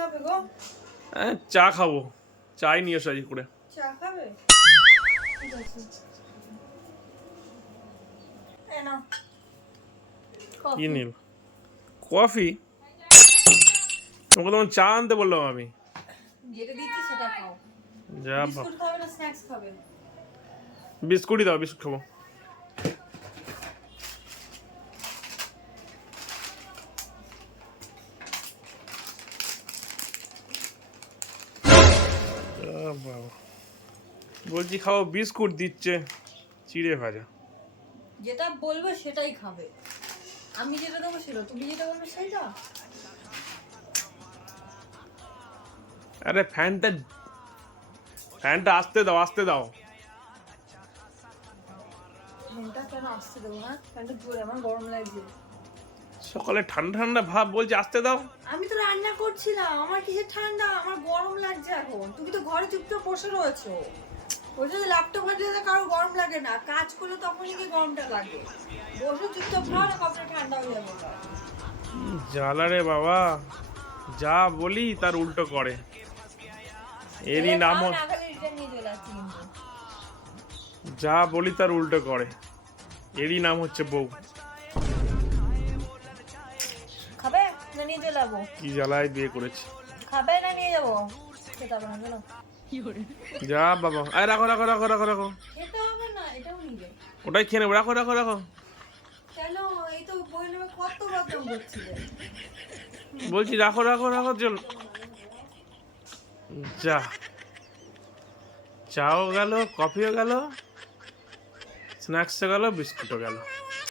খাবে গো হ্যাঁ চা খাব। চাই নিয়ে এসো করে। চা খাবে? কি নিল? কফি? তোমাকে তখন চা আনতে বললাম আমি। যা বিস্কুটই দাও বিস্কুট খাব। বাবা। বলছি খাও বিস্কুট দিচ্ছে চিড়ে ভাজা। যেটা বলবে সেটাই খাবে। আমি যেটা দেবো সেটা তুমি যেটা বলবে সেইটা আরে ফ্যানটা ফ্যানটা আসতে দাও আসতে দাও। ফ্যানটা কেন আসতে দেবো হ্যাঁ? ফ্যানটা জোরে আমার গরম লাগছে। সকালে ঠান্ডা ঠান্ডা ভাব বলছে আসতে দাও। আমি তো রান্না করছিলাম আমার কিসের ঠান্ডা? আমার গরম লাগছে এখন। তুমি তো ঘরে চুপচাপ বসে রয়েছো। ওই জন্য ল্যাপটপ ঘাটলে কারও গরম লাগে না। কাজ করলে তখনই কি গরমটা লাগে। বসে চুপচাপ খাও কপটা ঠান্ডা হয়ে যাবে? জ্বালা রে বাবা। যা বলি তার উল্টো করে। এরই নাম যা বলি তার উল্টো করে। এরই নাম হচ্ছে বউ। না নিয়ে কি জ্বালায় বিয়ে করেছে? খাবে না নিয়ে যাব? খেতে হবে না। জানো যা বাবা। আয় রাখো রাখো রাখো রাখো রাখো। খেতে হবে না এটাও নিয়ে ওটাই খেয়ে নেব। রাখো রাখো রাখো। কেন? এই তো বই নেবে কত করছিলে বলছি রাখো রাখো রাখো চল। যা। চাও গেল কফিও গেল স্ন্যাক্সও গেল বিস্কুটও গেল।